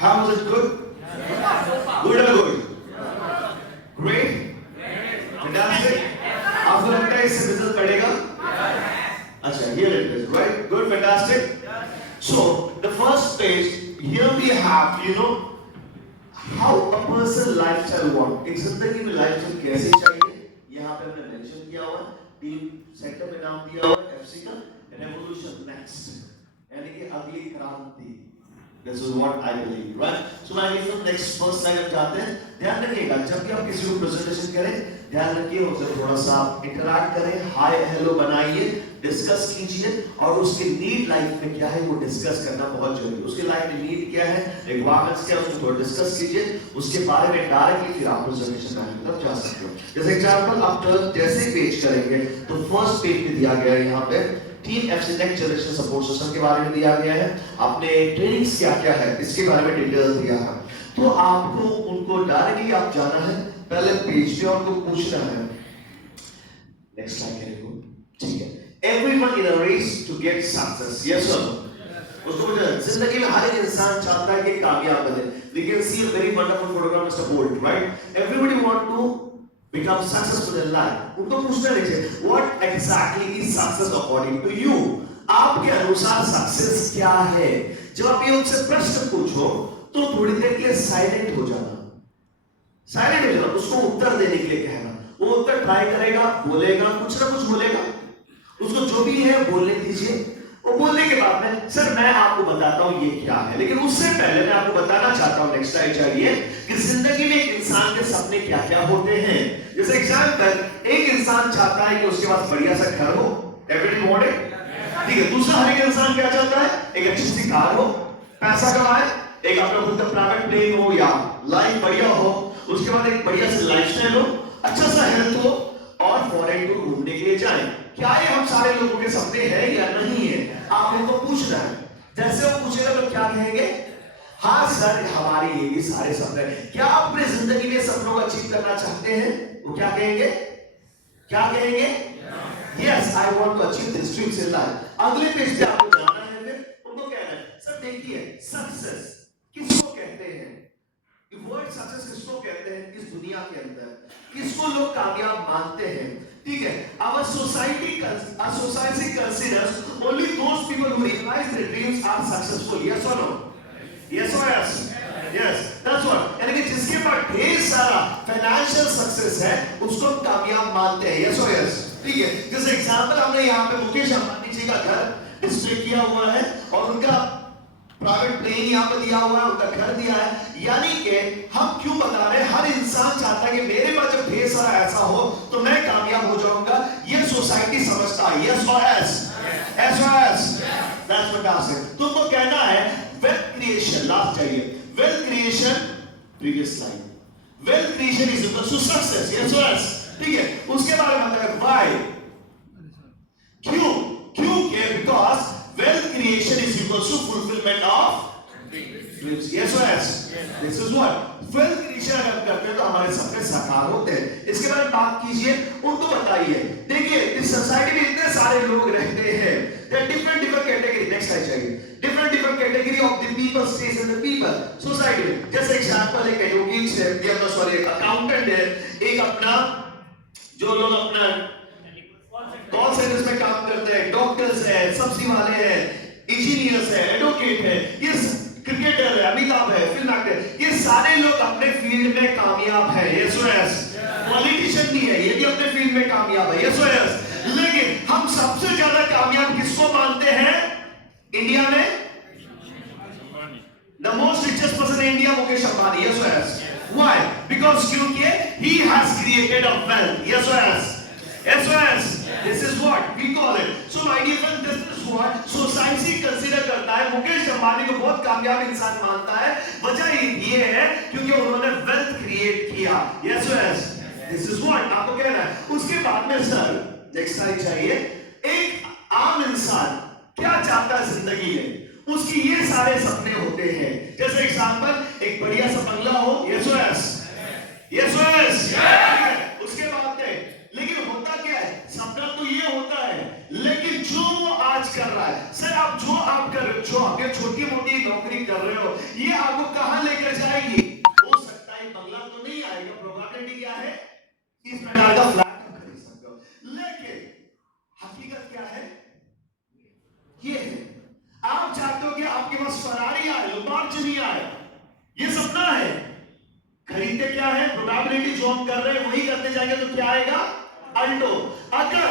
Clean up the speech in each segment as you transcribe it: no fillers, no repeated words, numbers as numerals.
How was it? Good? Good or good? Great? Fantastic? आपको लगता है इससे रिजल्ट बढ़ेगा? अच्छा, here it is, right? Good, fantastic. So the first page, here we have, how a person lifestyle want. एक जिंदगी में lifestyle कैसे चाहिए? यहाँ पे हमने mention किया हुआ, तीन सेक्टर में नाम दिया हुआ, FC का revolution next, यानी कि अगली क्रांति. This is what I believe, right? So my dear friends, next first slide हम जाते हैं. ध्यान रखिएगा, जब भी आप किसी को प्रेजेंटेशन करें, ध्यान रखिए उनसे थोड़ा सा इंटरैक्ट करें, हाय हेलो बनाइए, डिस्कस कीजिए और उसकी नीड लाइफ में क्या है वो डिस्कस करना बहुत जरूरी है. उसकी लाइफ में नीड क्या है, रिक्वायरमेंट्स क्या है, उसको थोड़ा डिस्कस कीजिए, उसके बारे में डायरेक्टली फिर आप प्रेजेंटेशन में तक जा सकते हो. जैसे एग्जांपल आप जैसे पेज करेंगे तो फर्स्ट पेज में दिया गया है यहाँ पे team FC next generation support system के बारे में दिया गया है. आपने ट्रेनिंग्स क्या क्या है इसके बारे में डिटेल्स दिया है. तो आपको उनको डायरेक्टली आप जाना है पहले पेज पे और उनको पूछना है. नेक्स्ट स्लाइड करेंगे. ठीक है. Everyone in a race to get success. Yes sir. उसको बोलते हैं जिंदगी में हर एक इंसान चाहता है कि कामयाब बने. We can see a very wonderful photograph of Mr. Bolt, right? Everybody want to become successful in life. उनको पूछना चाहिए what exactly is success according to you? आपके अनुसार सक्सेस क्या है? जब आप ये उनसे प्रश्न पूछो तो थोड़ी देर के लिए साइलेंट हो जाना. साइलेंट हो जाना, उसको उत्तर देने के लिए कहना. वो उत्तर ट्राई करेगा, बोलेगा, कुछ ना कुछ बोलेगा. उसको जो भी है बोलने दीजिए. वो बोलने के बाद में सर मैं आपको बताता हूं ये क्या है, लेकिन उससे पहले मैं आपको बताना चाहता हूं, नेक्स्ट स्लाइड चाहिए, कि जिंदगी में एक इंसान के सपने क्या क्या होते हैं. जैसे एग्जांपल, एक इंसान चाहता है कि उसके पास बढ़िया सा घर हो, एवरीबॉडी वांट इट. ठीक है. दूसरा हर एक इंसान क्या चाहता है, एक अच्छी सी कार हो, पैसा कमाए, एक अपना खुद का प्राइवेट प्लेन हो या लाइफ बढ़िया हो, उसके बाद एक बढ़िया सी लाइफस्टाइल हो, अच्छा सा हेल्थ हो और फॉरेन टूर घूमने के लिए जाएं. क्या ये हम सारे लोगों के सपने हैं या नहीं है? आप उनको पूछना है. जैसे वो पूछेगा तो क्या कहेंगे, हाँ सर हमारे ये भी सारे सपने हैं. क्या आप अपनी जिंदगी में सपनों को अचीव करना चाहते हैं? वो क्या कहेंगे, क्या कहेंगे, yes I want to achieve this dreams in life. अगले पेज पे आपको जाना है, फिर उनको कहना है सर देखिए सक्सेस किसको कहते हैं, वर्ड सक्सेस किसको कहते हैं इस दुनिया के अंदर, किसको लोग कामयाब मानते हैं. ठीक है. Our society considers only those people who realize their dreams are successful. Yes or no? Yes or yes? Yes. That's what. यानी कि जिसके पास ढेर सारा फाइनेंशियल सक्सेस है उसको हम कामयाब मानते हैं. Yes or yes? ठीक है. जैसे एग्जांपल हमने यहाँ पे मुकेश अंबानी जी का घर डिस्प्ले किया हुआ है और उनका प्राइवेट प्लेन यहाँ पे दिया हुआ है, उनका घर दिया है. यानी कि हम क्यों बता रहे हैं, हर इंसान चाहता है कि मेरे पास जब ढेर सारा ऐसा हो तो मैं कामयाब हो जाऊंगा. ये सोसाइटी समझता है. यस और एस, एस और एस, दैट्स फैंटास्टिक. तुमको कहना है वेल्थ क्रिएशन, लास्ट चाहिए, wealth creation, previous slide, wealth creation is equal to success. Yes और एस. ठीक है. उसके बारे में बताया व्हाई, क्यों, क्योंकि because wealth creation is equal to fulfillment of dreams. Yes or yes? This is what wealth creation अगर करते हैं तो हमारे सपने साकार होते हैं. इसके बारे में बात कीजिए, उनको बताइए. देखिए इस सोसाइटी में इतने सारे लोग रहते हैं, there are different category. next slide चाहिए. different category of the people stays in the people society. जैसे एग्जांपल एक एडवोकेट है, या तो सॉरी एक अकाउंटेंट है, एक अपना जो लोग अपना कॉल सेंटर्स में काम करते हैं, डॉक्टर्स हैं, सब्जी वाले हैं, इंजीनियर्स हैं, एडवोकेट हैं, ये क्रिकेटर है, अमिताभ है, फिल्म एक्टर, ये सारे लोग अपने फील्ड में कामयाब हैं. यस और यस. पॉलिटिशियन भी है, ये भी अपने फील्ड में कामयाब है. यस और यस. लेकिन हम सबसे ज्यादा कामयाब किसको मानते हैं इंडिया में? The most richest person in India Mukesh Ambani. Yes और यस. व्हाई? बिकॉज़ क्योंकि he has created a wealth. Yes और yes. Yes or yes? This is what we call it. So my dear friend, this is what society consider करता है. मुकेश अंबानी को बहुत कामयाब इंसान मानता है. वजह ये है क्योंकि उन्होंने वेल्थ क्रिएट किया. Yes or yes? This is what आपको कहना है. उसके बाद में सर नेक्स्ट स्लाइड चाहिए. एक आम इंसान क्या चाहता है जिंदगी में, उसकी ये सारे सपने होते हैं. जैसे एग्जांपल एक बढ़िया सा बंगला हो. Yes or yes? Yes or yes? उसके बाद लेकिन होता क्या है, सपना तो ये होता है, लेकिन जो वो आज कर रहा है, सर आप जो आप कर रहे हो, जो आप ये छोटी मोटी नौकरी कर रहे हो, ये आपको कहां लेकर जाएगी? हो सकता है बंगला तो नहीं आएगा, प्रोबेबिलिटी क्या है? इस प्रकार का फ्लैट आप खरीद सकते हो, लेकिन हकीकत क्या है? ये है, आप चाहते हो कि आपके पास फरारी आए, लैम्बोर्गिनी आए, ये सपना है। खरीदते क्या है? प्रोबेबिलिटी जो हम कर रहे हैं वही करते जाएंगे तो क्या आएगा? अल्टो। अगर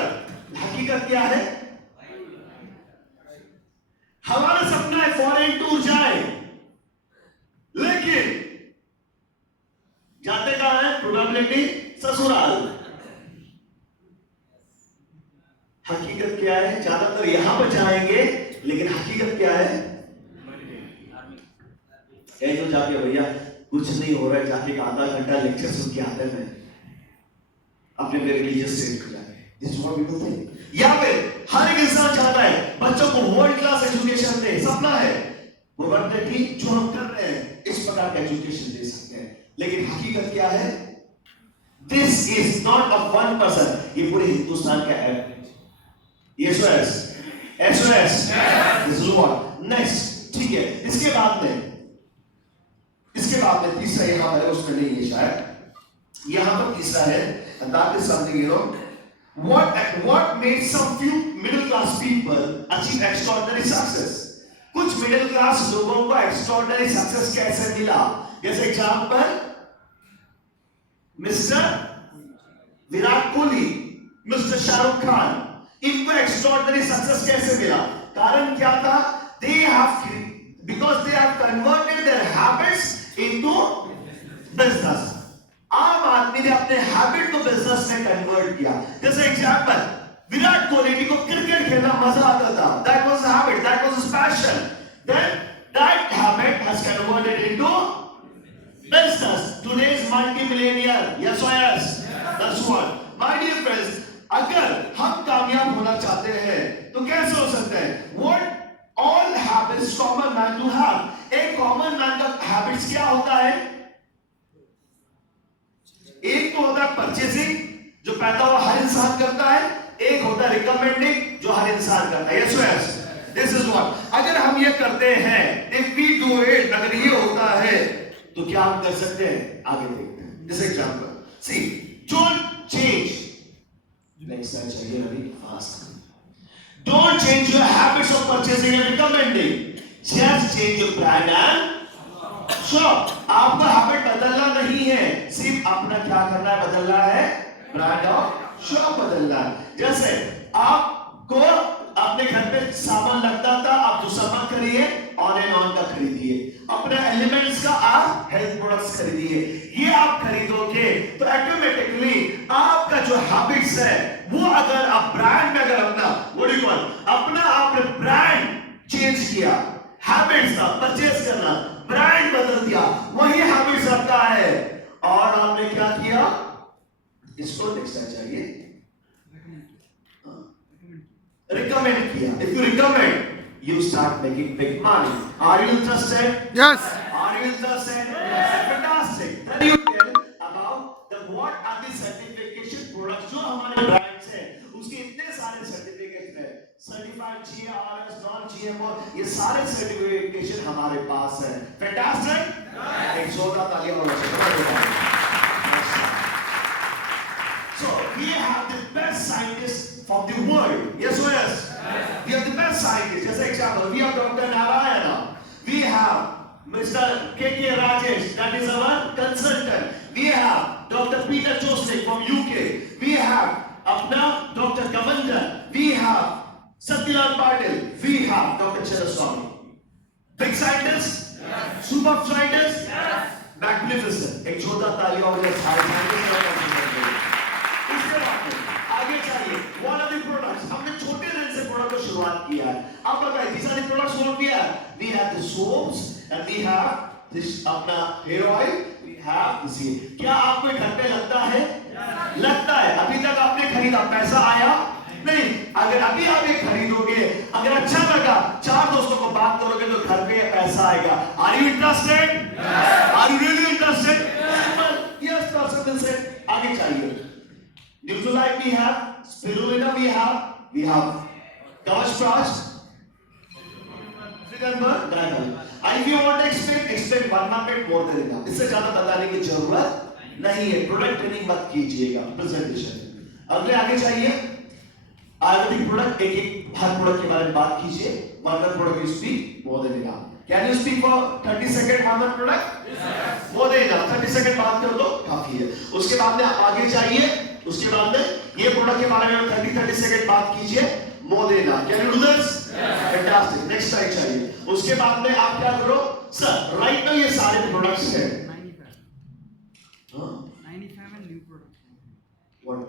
हकीकत क्या है? हमारा सपना है फॉरेन टूर जाए, लेकिन जाते कहां है? प्रोबेबिलिटी ससुराल। हकीकत क्या है? ज्यादातर यहां पर जाएंगे, लेकिन हकीकत क्या है? तो जाके भैया कुछ नहीं हो रहा है, जाके आधा घंटा लेक्चर सुन के आते हैं अपने रिलीजियस स्टेट को जाके। This is what people think. या फिर हर एक इंसान चाहता है बच्चों को वर्ल्ड क्लास एजुकेशन दे, सपना है। प्रोबेबिलिटी जो हम कर रहे हैं इस प्रकार का एजुकेशन दे सकते हैं, लेकिन हकीकत क्या है? This is not a one person, ये पूरे हिंदुस्तान का average. Yes SOS this is what next. ठीक है, इसके बाद में तीसरा यहां पर है, उसमें नहीं है शायद, यहां पर तीसरा है, and that is something, you know, what made some few middle class people achieve extraordinary success? कुछ मिडिल क्लास लोगों को एक्स्ट्राऑर्डिनरी सक्सेस कैसे मिला? जैसे example mister Virat Kohli, mister Shahrukh Khan, इनको एक्स्ट्राऑर्डिनरी सक्सेस कैसे मिला? कारण क्या था? because they have converted their habits into business. आम आदमी ने अपने हैबिट को बिजनेस में कन्वर्ट किया। जैसे एग्जांपल, विराट कोहली को क्रिकेट खेलना मजा आता था, that was habit, that was his passion, then that habit has converted into business. Today is multimillionaire, yes और yes, that's what my dear friends. अगर हम कामयाब होना चाहते हैं तो कैसे हो सकता है? What all habits common man to have. एक कॉमन मैन का हैबिट्स क्या होता है? एक तो होता है परचेसिंग, जो पैदा हुआ हर इंसान करता है, एक होता है रिकमेंडिंग, जो हर इंसान करता है। Yes yes, this is what. अगर हम ये करते हैं, इफ वी डू इट, अगर ये होता है तो क्या हम कर सकते हैं? आगे देखते हैं। जैसे example, see don't change, next time चाहिए अभी fast. Don't change your habits of purchasing and recommending. Just change your brand and shop. आपका हैबिट बदलना नहीं है, सिर्फ अपना क्या करना है? बदलना है, ब्रांड और शॉप बदलना है। जैसे आपको अपने घर पे सामान लगता था, आप जो सामान खरीदिए ऑन एंड ऑन का खरीदिए, अपने एलिमेंट्स का आप हेल्थ प्रोडक्ट्स खरीदिए। ये आप खरीदोगे तो ऑटोमेटिकली आपका जो हैबिट्स है वो, अगर आप ब्रांड में अगर अपना आपने ब्रांड चेंज किया, हैबिट्स था परचेस करना, ब्रांड बदल दिया, वही हैबिट्स आपका है। और आपने क्या किया? इसको नेक्स्ट टाइम चाहिए, रिकमेंड किया। If you recommend, you start making big money. Are you interested? Yes. Are you interested? Yes. Fantastic. Then you tell about the what are the certification products जो हमारे ब्रांड्स हैं, उसके इतने सारे certificate हैं, certified GRS, non GMO, ये सारे certification हमारे पास है। Fantastic? एक जोरदार तालियां और So we have the best scientists from the world. Yes or yes? We have the best scientists. Just example, we have Dr. Narayana. We have Mr. K.K. Rajesh, that is our consultant. We have Dr. Peter Chosnik from UK. We have Apna Dr. Kavandan. We have Satyalal Patil. We have Dr. Chiraswamy. Big scientists? Yes. Super scientists? Yes. Magnificent. एक जोरदार तालियां हो जाए सारे scientists। इसके बाद आगे चाहिए what are the products? हमने छोटे रेंज से प्रोडक्ट को शुरुआत किया है। अब बताइए these are the products what we have. We have the soaps and we have this अपना hair oil. We have this here. क्या आपको घर पे लगता है? लगता है। अभी तक आपने खरीदा, पैसा आया नहीं। अगर अभी आप ये खरीदोगे, अगर अच्छा लगा, 4 दोस्तों को बात करोगे तो घर पे पैसा आएगा। Are you interested? Are you really interested? Yes, person will say आगे चाहिए। Nutralite we have, spirulina we have Kavach Praj, number 900. If you want to expect 100 more than enough. इससे ज्यादा बताने की जरूरत नहीं है. प्रोडक्ट ट्रेनिंग मत कीजिएगा प्रेजेंटेशन. अगले आगे चाहिए आयुर्वेदिक प्रोडक्ट. एक हर प्रोडक्ट के बारे में बात कीजिए. 100 product you speak more than enough. Can you speak for 30 seconds 100 product? Yes. More than enough. 30 second बात कर लो काफी है. उसके बाद में आप आगे चाहिए. उसके बाद में ये प्रोडक्ट के बारे में 30 सेकंड बात कीजिए. More than enough. Can you do this? Yes. Fantastic. Next time चाहिए. उसके बाद में आप क्या करो सर राइट नाउ ये सारे प्रोडक्ट्स हैं 95 new products. What?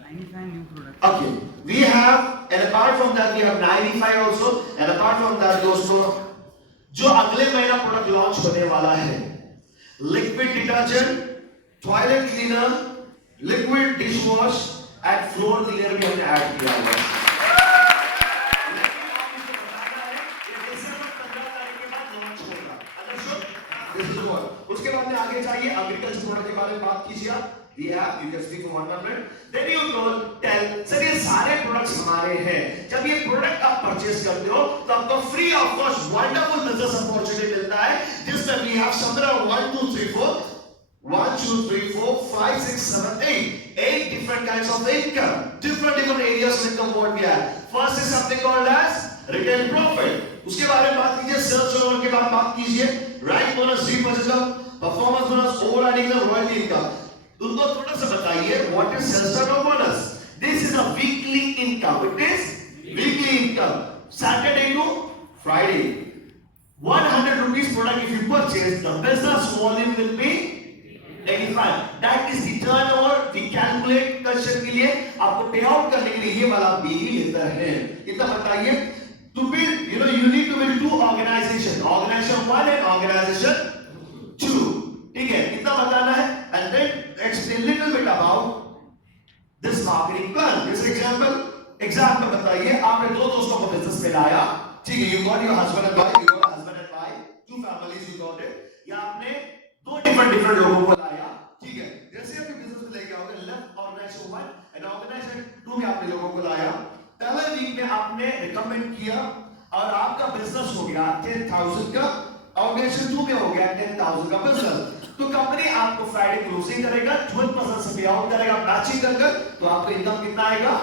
95 new products. Okay, we have, and apart from that, we have 95 also, and apart from that, दोस्तों, जो अगले महीना प्रोडक्ट लॉन्च होने वाला है, liquid detergent, toilet cleaner, liquid dish wash, and floor cleaner भी हमने add किया हुआ है. उसके बाद में आगे चाहिए एग्रीकल्चर प्रोडक्ट के बारे में बात कीजिए आप. We have, you can speak for 100. Then you go tell, sir ये सारे प्रोडक्ट्स हमारे हैं. जब ये प्रोडक्ट आप परचेस करते हो तो आपको free of cost wonderful business opportunity मिलता है जिसमें we have somewhere 1 2 3 4 1 2 3 4 5 6 7 8 different kinds of income, different areas of income what we have. First is something called as retail profit. उसके बारे में बात कीजिए. सेल्स टर्नओवर के बारे में बात कीजिए. Right bonus, repurchase, performance bonus, overriding income, royalty income. उनको थोड़ा सा बताइए what is sales turnover bonus. This is a weekly income. It is weekly income Saturday to Friday. 100 rupees product if you purchase, the business volume will be 85. That is the turnover. We calculate question के लिए आपको पे out करने के लिए ये वाला B ही लेता है. इतना बताइए. To build, you need to build 2 organization. Organization 1 and organization 2. ठीक है, इतना बताना है. And then explain little bit about this marketing plan. This example बताइए. आपने 2 दोस्तों को बिजनेस में लाया. ठीक है, you got your husband and wife. You got a husband and wife. 2 families you got it. या आपने 2 different लोगों को लाया. ठीक है, जैसे आपके बिजनेस में लेके आओगे लेफ्ट ऑर्गेनाइजेशन 1 एंड ऑर्गेनाइजेशन 2 में आपने लोगों को लाया. पहले वीक में आपने रिकमेंड किया और आपका बिजनेस हो गया 10,000 का. ऑर्गेनाइजेशन 2 में हो गया 10,000 का बिजनेस. तो कंपनी आपको फ्राइडे क्लोजिंग करेगा, 12% से पे आउट करेगा मैचिंग कर. तो आपको इनकम कितना आएगा?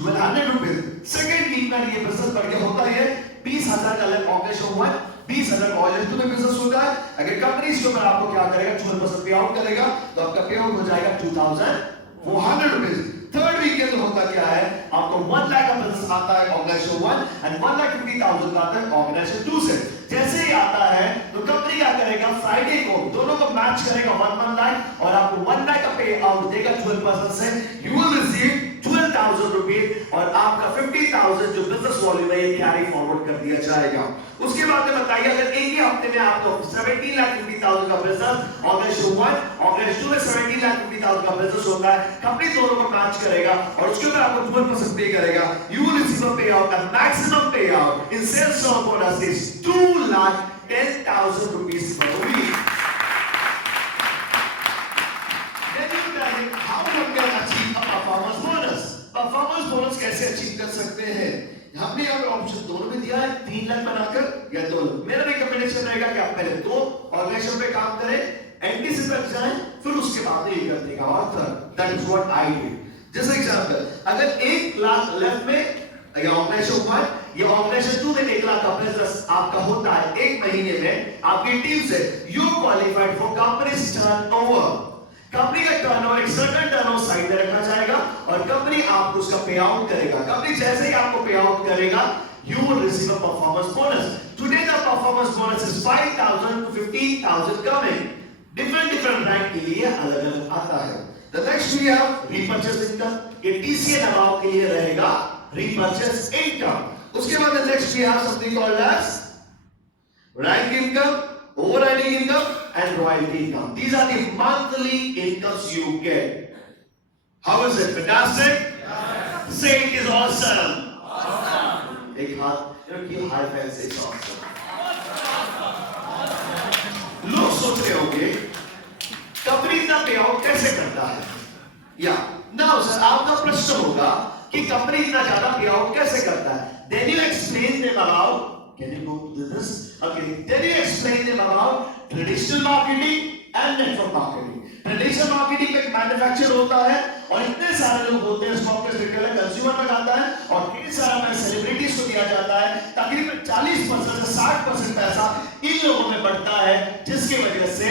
1200 रुपए. सेकंड वीक में ये बिजनेस बढ़ गया होता है 20,000 का लेफ्ट ऑर्गेनाइजेशन 1, 20,000 ऑर्गेनाइजेशन 2 में बिजनेस होता है. अगर कंपनी इसके ऊपर आपको क्या करेगा 12% पे आउट करेगा तो आपका पे आउट हो जाएगा 2,400 रुपए. थर्ड वीक के अंदर होता क्या है आपको 1 लाख का बिजनेस आता है ऑर्गेनाइजेशन 1 एंड 1,50,000 का आता है ऑर्गेनाइजेशन 2 से. जैसे ही आता है तो कंपनी क्या करेगा फ्राइडे को दोनों को मैच करेगा 1 लाख और आपको 1 लाख का पे आउट देगा 12% से. यू विल रिसीव 12,000 रुपीस और आपका 50,000 जो बिजनेस वॉल्यूम है ये कैरी फॉरवर्ड कर दिया जाएगा. उसके बाद में बताइए अगर एक ही हफ्ते में आपको 17,50,000 का बिजनेस ऑर्गेनाइजेशन 1 ऑर्गेनाइजेशन 2 में 17,50,000 का बिजनेस होता है. कंपनी दोनों को मैच करेगा और उसके ऊपर आपको 12% पे करेगा. You will receive a payout, a maximum payout in sales of bonus is 2,10,000 rupees per week. Then you tell him how you can achieve a performance bonus. Performance bonus कैसे achieve कर सकते हैं? हमने यहाँ पे option दोनों में दिया है 3 लाख बनाकर या 2 लाख. मेरा रिकमेंडेशन रहेगा कि आप पहले 2 ऑर्गेनाइजेशन पे काम करें, एंटीसिपेट जाएं, फिर उसके बाद ये करने का ऑर्थर. That is what I did. जैसे एग्जांपल अगर 1 लाख लेफ्ट में या ऑर्गेनाइजेशन 1 या ऑर्गेनाइजेशन 2 में 1 लाख का बिजनेस आपका होता है एक महीने में आपकी टीम से, you qualified for companies turnover. Company का टर्नओवर एक सर्टेन टर्नओवर साइड में रखा जाएगा और कंपनी आपको उसका पे आउट करेगा. कंपनी जैसे ही आपको पे आउट करेगा you will receive a performance bonus. Today the performance bonus is 5,000 to 15,000 coming. different rank के लिए अलग-अलग आता है. The next we have repurchase income. ये TCN अमाउंट के लिए रहेगा repurchase income. उसके बाद next we have something called as rank income, overriding income and royalty income. These are the monthly incomes you get. How is it? Fantastic? Yes. Say it is awesome. Awesome. एक हाथ रखिए high five से awesome. लोग सोच रहे होंगे company इतना पे आउट कैसे करता है? या नाउ सर आपका प्रश्न होगा कि कंपनी इतना ज्यादा पे आउट कैसे करता है? Then you explain them about. Can you this again. Then you explain them about traditional marketing and network marketing. Traditional marketing में मैन्युफैक्चर होता है और इतने सारे लोग होते हैं, स्टॉक रिटेलर कंज्यूमर में आता है और ढेर सारा पैसा सेलिब्रिटीज को दिया जाता है। तकरीबन 40% से 60% पैसा इन लोगों में बढ़ता है, जिसकी वजह से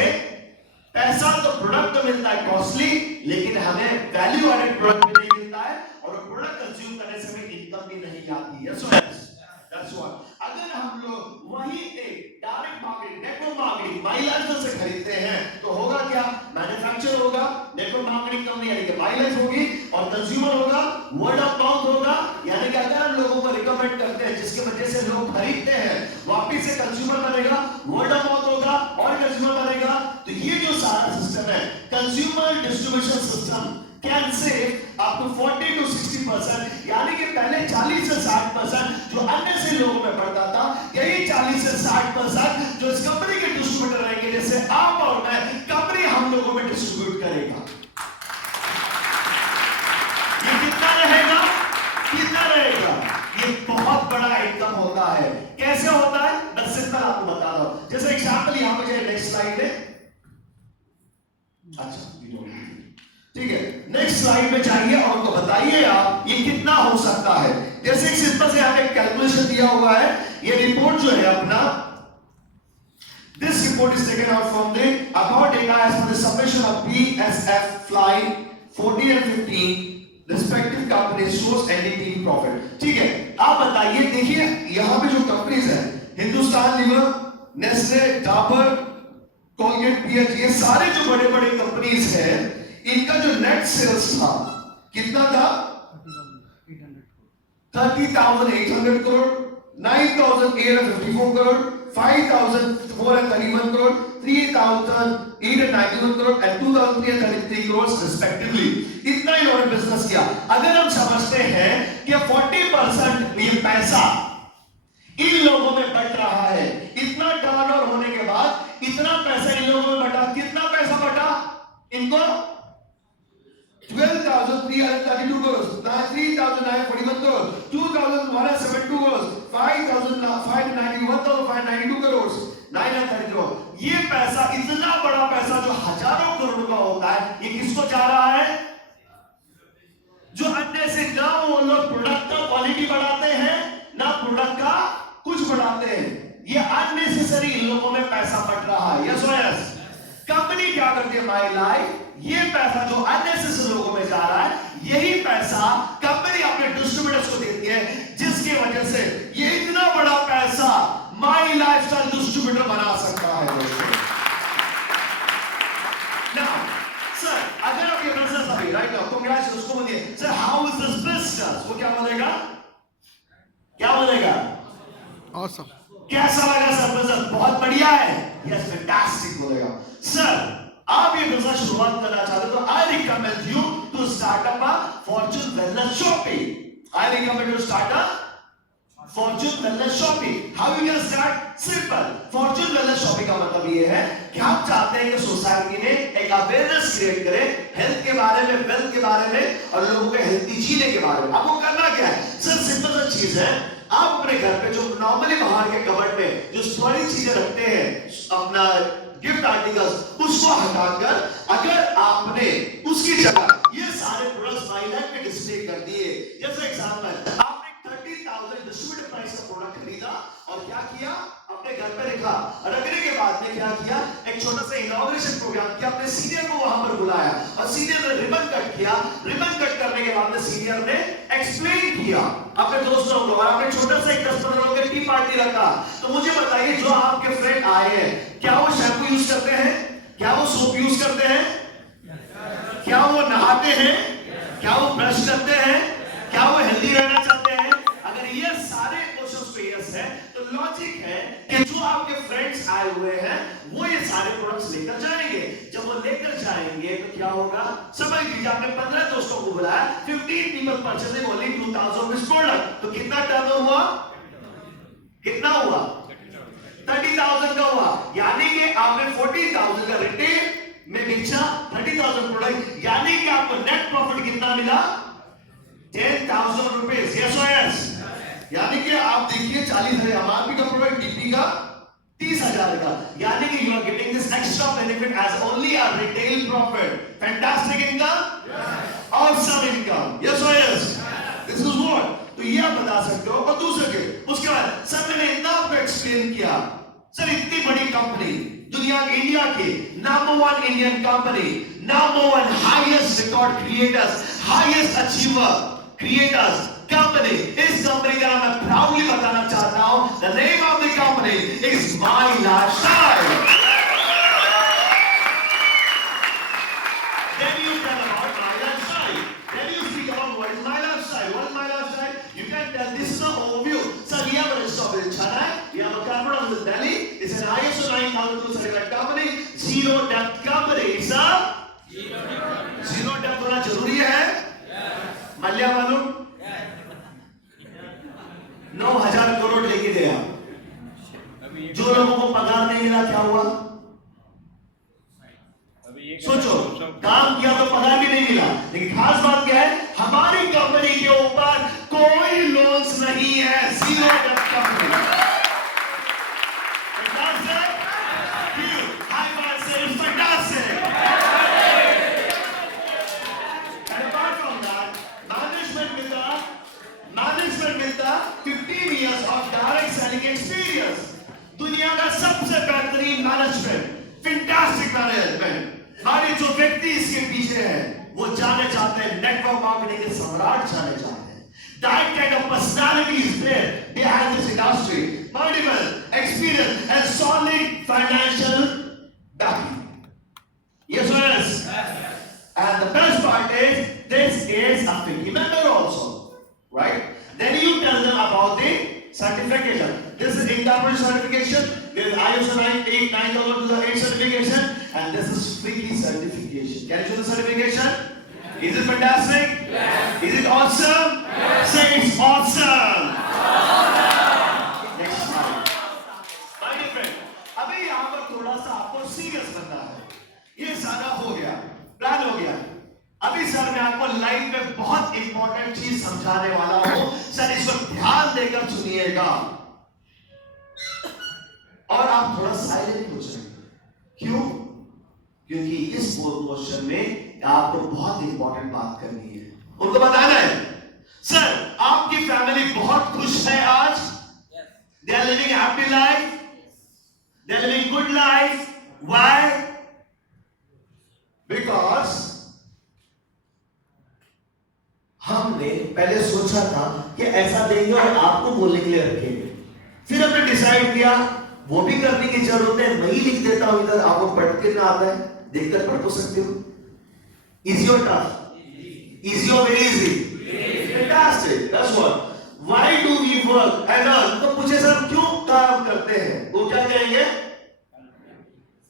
पैसा तो प्रोडक्ट तो मिलता है कॉस्टली, लेकिन हमें वैल्यू एडेड प्रोडक्ट भी नहीं मिलता है और प्रोडक्ट कंज्यूम करने से हमें इनकम भी नहीं आती है। सो दैट्स व्हाट अगर हम लोग वही एक direct marketing, network marketing my life से खरीदते हैं तो होगा क्या? मैन्युफैक्चर होगा, नेटवर्क मार्केटिंग कंपनी यानी कि माई लाइफ होगी और कंज्यूमर होगा, वर्ड ऑफ माउथ होगा, यानी कि अगर हम लोगों को रिकमेंड करते हैं जिसकी वजह से लोग खरीदते हैं, वापस से कंज्यूमर बनेगा, वर्ड ऑफ माउथ होगा और कंज्यूमर बनेगा। तो ये जो सारा सिस्टम है, consumer distribution system can save up to 40 to 60%, यानी कि पहले 40 से 60% जो अन्य से लोगों में बढ़ता था, यही 40 से 60% जो इस कंपनी के डिस्ट्रीब्यूटर रहेंगे, जैसे आप और मैं, कंपनी हम लोगों में डिस्ट्रीब्यूट करेगा। ये कितना रहेगा? कितना रहेगा? ये बहुत बड़ा इनकम होता है। कैसे होता है? मैं सिंपल आपको बता रहा हूं। जैसे एग्जांपल यहां पे नेक्स्ट स्लाइड है। अच्छा ठीक है, नेक्स्ट स्लाइड में जाइए और उनको बताइए आप ये कितना हो सकता है। जैसे एक सिंपल से यहाँ पे कैलकुलेशन दिया हुआ है, ये रिपोर्ट जो है अपना, this report is taken out from the about data as per the summation of BSF flight 14 and 15 respective companies shows NDT profit। ठीक है, आप बताइए, देखिए यहाँ पे जो कंपनीज है, Hindustan Lever, Nestle, Dabur, Colgate, PH, ये सारे जो बड़े बड़े कंपनीज है, इनका जो नेट सेल्स था कितना था? 30,800 करोड़, 9,854 करोड़, 5,431 करोड़, 3,891 करोड़ and 2,333 करोड़ रिस्पेक्टिवली। इतना इन्होंने बिजनेस किया। अगर हम समझते हैं कि 40% ये पैसा इन लोगों में बट रहा है, इतना टर्नओवर होने के बाद इतना पैसा इन लोगों में बटा, कितना पैसा बटा इनको? 12,332 crores, 3,941 crores, 2,172 crores, 5,591 crores, 930 crores। ये पैसा, इतना बड़ा पैसा जो हजारों करोड़ का होता है, ये किसको जा रहा है? जो अन्य से ना वो लोग प्रोडक्ट का क्वालिटी बढ़ाते हैं, ना प्रोडक्ट का कुछ बढ़ाते हैं। ये अननेसेसरी इन लोगों में पैसा बट रहा है। यस और यस। कंपनी क्या करती है? माई लाइफ, ये पैसा जो अननेसेसरी लोगों में जा रहा है, यही पैसा कंपनी अपने डिस्ट्रीब्यूटर्स को देती है, जिसकी वजह से ये इतना बड़ा पैसा माई लाइफस्टाइल डिस्ट्रीब्यूटर बना सकता है। नाउ सर, अगर आप ये बिजनेस अभी राइट नाउ कांग्रेचुलेशन उसको बोलिए, sir how is this business? वो क्या बोलेगा? क्या बोलेगा? ऑसम। कैसा लगा सर बिजनेस? बहुत बढ़िया है। यस, फैंटास्टिक बोलेगा। सर आप ये बिजनेस शुरुआत करना चाहते हो तो I recommend you to start up a fortune wellness shopping. I recommend you to start a fortune wellness shopping. How you can start? Simple. Fortune wellness shopping का मतलब ये है कि हम चाहते हैं कि सोसाइटी में एक अवेयरनेस क्रिएट करें हेल्थ के बारे में, वेल्थ के बारे में और लोगों के हेल्थी जीने के बारे में। आपको करना क्या है? सर सिंपल सा चीज है, आप अपने घर पे जो नॉर्मली बाहर के कबर्ड में जो स्टोरेज चीजें रखते हैं, अपना गिफ्ट आर्टिकल्स, उसको हटाकर अगर आपने उसकी जगह ये सारे प्रोडक्ट्स माई लाइफ में डिस्प्ले कर दिए, जैसे एग्जांपल आपने 30,000 डिस्ट्रीब्यूटर प्राइस का प्रोडक्ट खरीदा और क्या किया? अपने घर पे रखा। रखने के बाद में क्या किया? एक छोटा सा इनॉग्रेशन प्रोग्राम किया, अपने सीनियर को वहां पर बुलाया और सीनियर ने रिबन कट किया। रिबन कट करने के बाद में सीनियर ने एक्सप्लेन किया अपने दोस्तों को और आपने छोटा सा एक 10-15 लोगों की टी पार्टी रखा। तो मुझे बताइए, जो आपके फ्रेंड आए हैं, क्या वो शैम्पू यूज करते हैं? क्या वो सोप यूज करते हैं? क्या वो नहाते हैं? क्या वो ब्रश करते हैं? क्या वो हेल्दी रहना चाहते हैं? अगर ये सारे क्वेश्चंस पे यस है तो लॉजिक है कि जो आपके फ्रेंड्स आए हुए हैं वो ये सारे प्रोडक्ट्स लेकर जाएंगे। जब वो लेकर जाएंगे तो क्या होगा? समझ लीजिए आपने 15 दोस्तों को बुलाया, 15 people purchasing only 2,000 rupees product, तो कितना टर्नओवर हुआ? कितना हुआ? 30,000 का हुआ। यानी कि आपने 40,000 का रिटेल में बेचा 30,000 प्रोडक्ट, यानी कि आपको नेट प्रॉफिट कितना मिला? 10,000 रुपीस। यस और यस। यानी कि आप देखिए 40,000 एमआरपी का प्रोडक्ट डीपी का 30,000 का, यानी कि you are getting this extra benefit as only a retail profit. Fantastic income, awesome income. Yes और यस, दिस इज व्हाट. तो ये आप बता सकते हो. और दूसरे के उसके बाद सर मैंने इतना आपको एक्सप्लेन किया, सर इतनी बड़ी कंपनी दुनिया इंडिया की number 1 Indian company, number 1 highest record creators, highest achiever creators company, इस कंपनी का नाम मैं प्राउडली बताना चाहता हूं. The name of the company is my lifestyle. Then you tell about my lifestyle. Then you speak about what is my lifestyle. What is my lifestyle? You can tell this is an overview. Sir, we have a restaurant in Chennai. We have a corporate office in Delhi. It's an ISO 9002 certified company. Zero debt company. It's a zero debt होना जरूरी है. मल्ल्या मालूम 9,000 करोड़ लेके गया. जो लोगों को पगार नहीं मिला क्या हुआ? सोचो, काम किया तो पगार भी नहीं मिला. लेकिन खास बात क्या है, हमारी कंपनी के ऊपर कोई लोन्स नहीं है. Zero date company. मैनेजमेंट मिलता 15 years of direct selling experience. दुनिया का सबसे बेहतरीन मैनेजमेंट, फैंटास्टिक मैनेजमेंट. हमारे जो व्यक्ति इसके पीछे है वो जाने चाहते हैं नेटवर्क मार्केटिंग के सम्राट जाने चाहते हैं. That kind of personality is there behind this industry. Multiple experience and solid financial backing. Yes or yes? And the best part is this is a FICCI member also, right? Then you tell them about the certification. This is incorporation certification. There is ISO 9008 certification, and this is FICCI certification. Can you show the certification? Is it fantastic? Yes. Is it awesome? Yes. Say it's awesome. Next slide. My dear friend, अभी यहाँ पर थोड़ा सा आपको serious बनना है. ये सारा हो गया, प्लान हो गया. अभी सर मैं आपको लाइफ में बहुत इंपॉर्टेंट चीज समझाने वाला हूं. सर इसको ध्यान देकर सुनिएगा और आप थोड़ा साइलेंट हो जाएंगे. क्यों? क्योंकि इस क्वेश्चन में आपको बहुत इंपॉर्टेंट बात करनी है. उनको बताना है सर आपकी फैमिली बहुत खुश है आज. They are living happy life, they are living good life. Why? Because हमने पहले सोचा था कि ऐसा देंगे और आपको बोलने के लिए रखेंगे. फिर हमने डिसाइड किया वो भी करने की जरूरत है. मैं ही लिख देता हूं इधर, आपको पढ़ के ना आता है, देखकर पढ़ तो सकते हो. इजी और टफ? इजी और very easy? Fantastic. That's what. Why do we work and earn? तो पूछे सर क्यों काम करते हैं, वो क्या कहेंगे?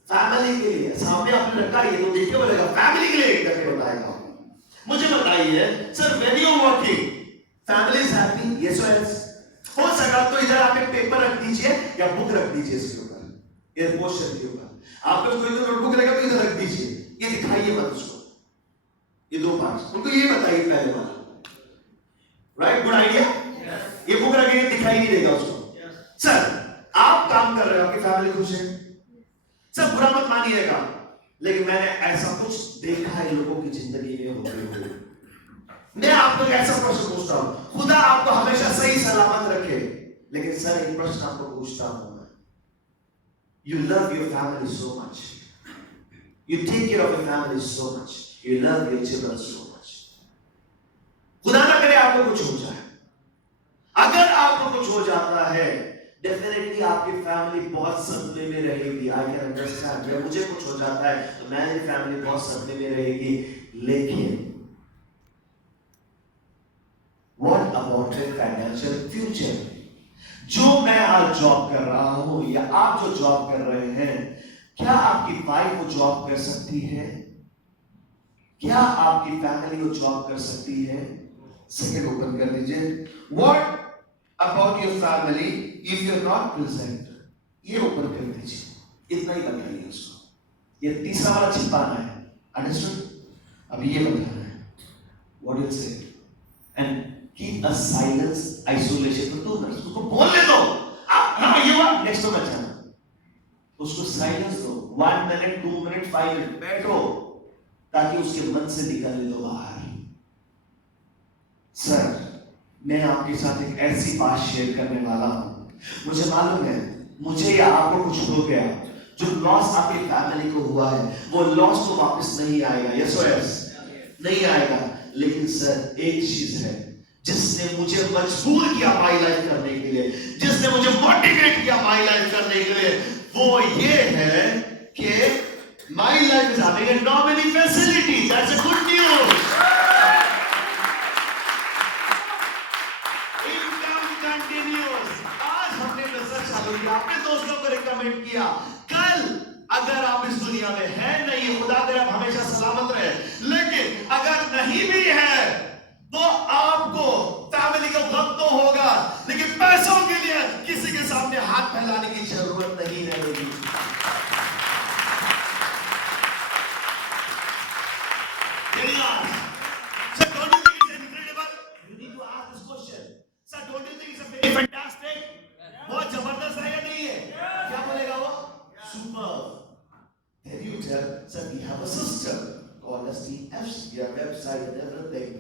फैमिली के लिए. सामने आपने रखा ये तो देखिए बोलेगा फैमिली के लिए करके बताएगा. मुझे बताइए sir when you are working family is happy? Yes और यस. हो सका तो इधर आप एक पेपर रख दीजिए या बुक रख दीजिए इसके ऊपर, एयरपोर्ट के ऊपर. आपका कोई तो नोटबुक रहेगा तो इधर रख दीजिए. ये दिखाइए मत उसको, ये दो पार्ट्स उनको ये बताइए पहले बार. राइट? Good idea. ये बुक रखेंगे दिखाई नहीं देगा उसको. सर आप काम कर रहे हो, आपकी फैमिली खुश है. सर बुरा मत मानिएगा, लेकिन मैंने ऐसा कुछ देखा है लोगों की जिंदगी में होते हुए. मैं आपको ऐसा प्रश्न पूछता हूं, खुदा आपको हमेशा सही सलामत रखे, लेकिन सर एक प्रश्न आपको पूछता हूं. You love your family so much. You take care of your family so much. You love your children so much. खुदा ना करे आपको कुछ हो जाए. अगर आपको कुछ हो जाता है डेफिनेटली आपकी फैमिली बहुत सदमे में रहेगी. I can understand. जब मुझे कुछ हो जाता है तो मेरी फैमिली बहुत सदमे में रहेगी. लेकिन what about your financial future? जो मैं आज जॉब कर रहा हूं या आप जो जॉब कर रहे हैं, क्या आपकी वाइफ वो जॉब कर सकती है? क्या आपकी फैमिली वो जॉब कर सकती है? सेकंड ओपन कर दीजिए. What about your family if you are not present? ये ओपन कर दीजिए. इतना ही बताइए उसको. ये तीसरा वाला छिपाना है. अंडरस्टूड? अब ये बताना है. What will say and Keep a silence, isolation for 2 minutes. उसको बोलने दो. अब ये बात next में मत जाना. उसको साइलेंस दो. 1 minute, 2 minute, 5 minute बैठो ताकि उसके मन से निकलने दो बाहर. सर, मैं आपके साथ एक ऐसी बात शेयर करने वाला हूं. मुझे मालूम है मुझे या आपको कुछ हो गया. जो लॉस आपकी फैमिली को हुआ है वो लॉस तो वापस नहीं आएगा. यस और यस नहीं आएगा. लेकिन सर एक चीज है जिसने मुझे मजबूर किया माई लाइफ करने के लिए, जिसने मुझे मोटिवेट किया माई लाइफ करने के लिए, वो ये है कि my life is having a nominee facility. That's a good news. Income continuous. आज हमने बिजनेस चालू किया, अपने दोस्तों को रिकमेंड किया. कल अगर आप इस दुनिया में है नहीं, खुदा करे आप हमेशा सलामत रहे, लेकिन अगर नहीं भी है तो आपको फैमिली का गम तो होगा, लेकिन पैसों के लिए किसी के सामने हाथ फैलाने की जरूरत नहीं रहेगी. Sir, don't you think it's incredible? You need to ask this question. Sir, don't you think it's very fantastic? बहुत जबरदस्त है या नहीं है? क्या बोलेगा वो? Super. Then you tell, sir, we have a system called as TFC, we have website and everything.